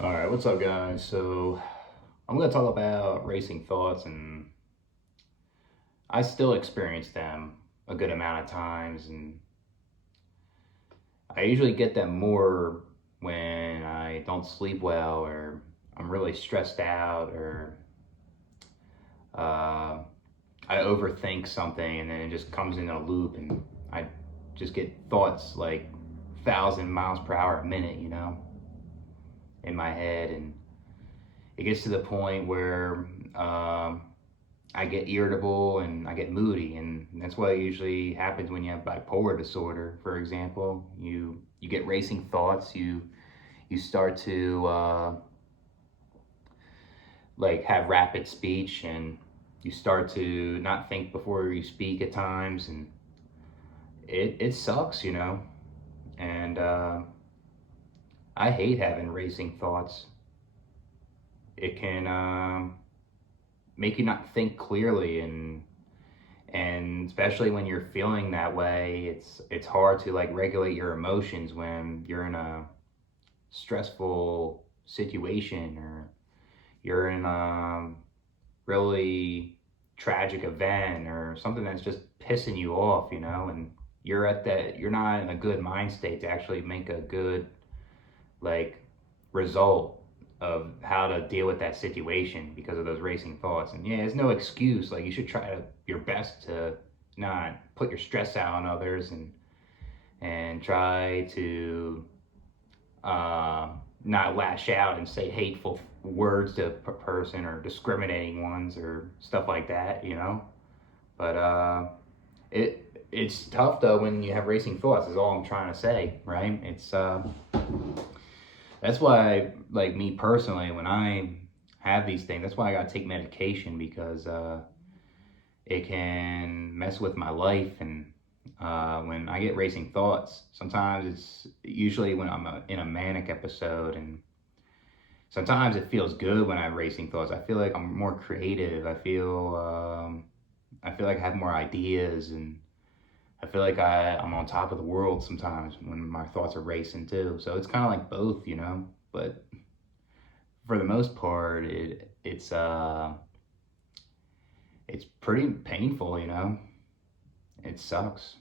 All right, what's up, guys? So, I'm going to talk about racing thoughts, and I still experience them a good amount of times, and I usually get them more when I don't sleep well, or I'm really stressed out, or uh, I overthink something, and then it just comes in a loop, and I just get thoughts like 1,000 miles per hour a minute, in my head, and it gets to the point where I get irritable and I get moody, and that's what usually happens when you have bipolar disorder. For example, you get racing thoughts. You start to like have rapid speech, and you start to not think before you speak at times, and it sucks. And I hate having racing thoughts. It can make you not think clearly, and especially when you're feeling that way, it's hard to like regulate your emotions when you're in a stressful situation, or you're in a really tragic event, or something that's just pissing you off, and you're not in a good mind state to actually make a good like result of how to deal with that situation because of those racing thoughts. And yeah, there's no excuse. Like, you should try your best to not put your stress out on others, and try to uh, not lash out and say hateful words to a person, or discriminating ones, or stuff like that. But it's tough though when you have racing thoughts. Is all I'm trying to say, right? It's That's why, like, me personally, when I have these things, that's why I gotta take medication, because it can mess with my life. And when I get racing thoughts, sometimes it's usually when I'm in a manic episode, and sometimes it feels good when I have racing thoughts. I feel like I'm more creative. I feel like I have more ideas, and I feel like I'm on top of the world sometimes when my thoughts are racing too. So it's kind of like both. But for the most part, it's pretty painful. It sucks.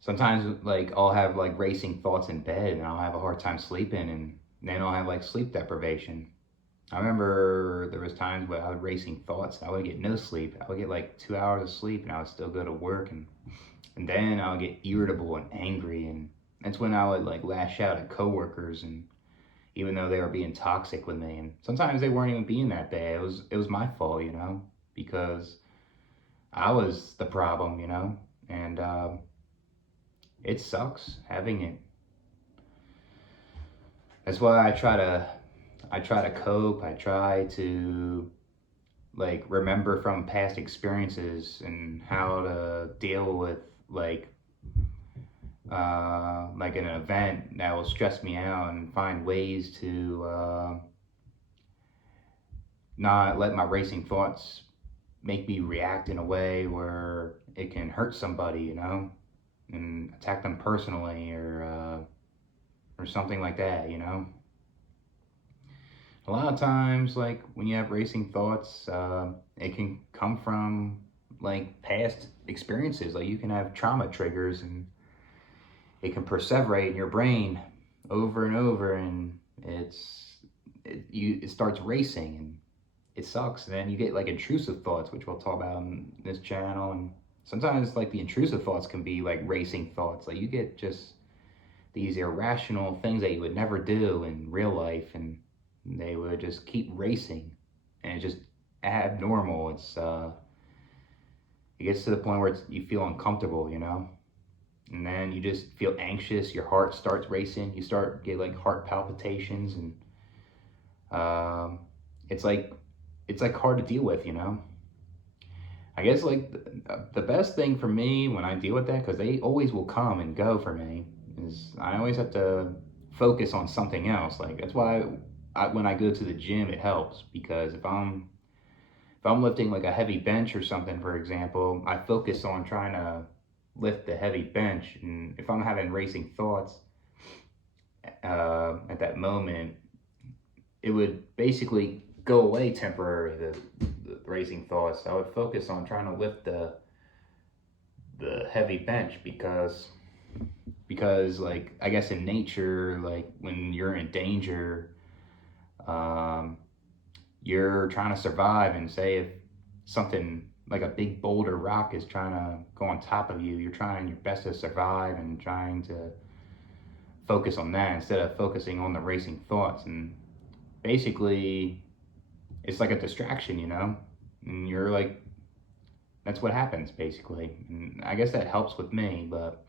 Sometimes, like, I'll have like racing thoughts in bed, and I'll have a hard time sleeping, and then I'll have like sleep deprivation. I remember there was times where I would racing thoughts, and I would get no sleep. I would get like 2 hours of sleep, and I would still go to work, and then I would get irritable and angry, and that's when I would like lash out at coworkers, and even though they were being toxic with me, and sometimes they weren't even being that bad. It was my fault, because I was the problem. And it sucks having it. That's why I try to cope. I try to like remember from past experiences and how to deal with like like an event that will stress me out, and find ways to not let my racing thoughts make me react in a way where it can hurt somebody, and attack them personally, or something like that. A lot of times, like when you have racing thoughts, it can come from like past experiences. Like, you can have trauma triggers, and it can perseverate in your brain over and over, and it starts racing, and it sucks. And then you get like intrusive thoughts, which we'll talk about on this channel. And sometimes like the intrusive thoughts can be like racing thoughts. Like, you get just these irrational things that you would never do in real life, and they would just keep racing, and it's just abnormal. It gets to the point where you feel uncomfortable, and then you just feel anxious. Your heart starts racing. You start get like heart palpitations, and um, it's like hard to deal with. I guess like the best thing for me when I deal with that, because they always will come and go for me, is I always have to focus on something else. Like, that's why when I go to the gym, it helps, because if I'm lifting like a heavy bench or something, for example, I focus on trying to lift the heavy bench. And if I'm having racing thoughts, that moment, it would basically go away temporarily, the racing thoughts. I would focus on trying to lift the heavy bench because like I guess in nature, like when you're in danger, um, you're trying to survive, and say if something like a big boulder rock is trying to go on top of you, you're trying your best to survive and trying to focus on that instead of focusing on the racing thoughts. And basically it's like a distraction, and you're like, that's what happens basically. And I guess that helps with me, but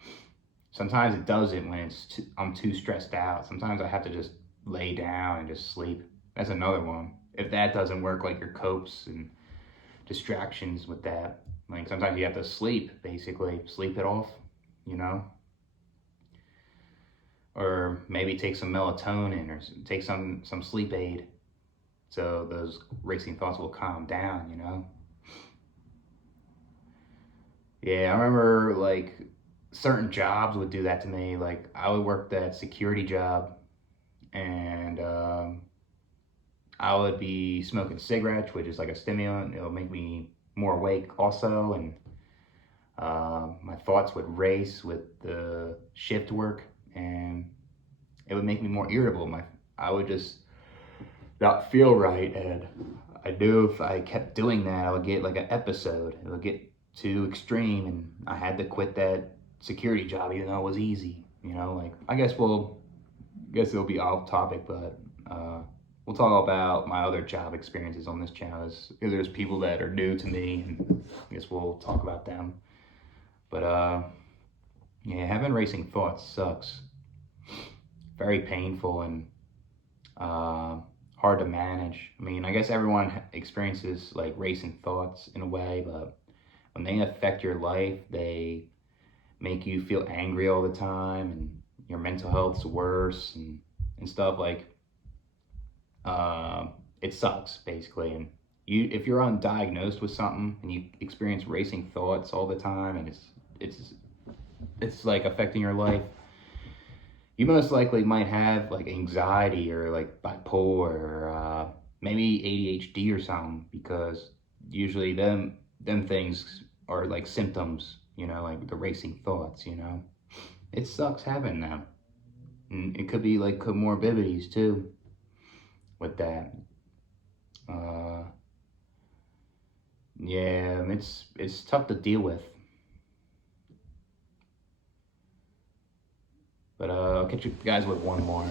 sometimes it doesn't when I'm too stressed out. Sometimes I have to just lay down and just sleep. That's another one. If that doesn't work, like your copes and distractions with that, like sometimes you have to sleep, basically sleep it off, you know, or maybe take some melatonin or take some sleep aid so those racing thoughts will calm down. Yeah, I remember like certain jobs would do that to me. Like I would work that security job, and I would be smoking cigarettes, which is like a stimulant. It'll make me more awake also, and my thoughts would race with the shift work, and it would make me more irritable. I would just not feel right, and I knew if I kept doing that, I would get like an episode. It would get too extreme, and I had to quit that security job, even though it was easy. Like I guess it'll be off topic, but we'll talk about my other job experiences on this channel. There's people that are new to me, and I guess we'll talk about them. But yeah, having racing thoughts sucks. Very painful and hard to manage. I mean, I guess everyone experiences like racing thoughts in a way, but when they affect your life, they make you feel angry all the time, and your mental health's worse, and stuff like it sucks basically. And if you're undiagnosed with something and you experience racing thoughts all the time, and it's like affecting your life, you most likely might have like anxiety or like bipolar or maybe ADHD or something, because usually them things are like symptoms, like the racing thoughts. It sucks having them. And it could be like comorbidities too with that. Uh, yeah, it's tough to deal with. But I'll catch you guys with one more.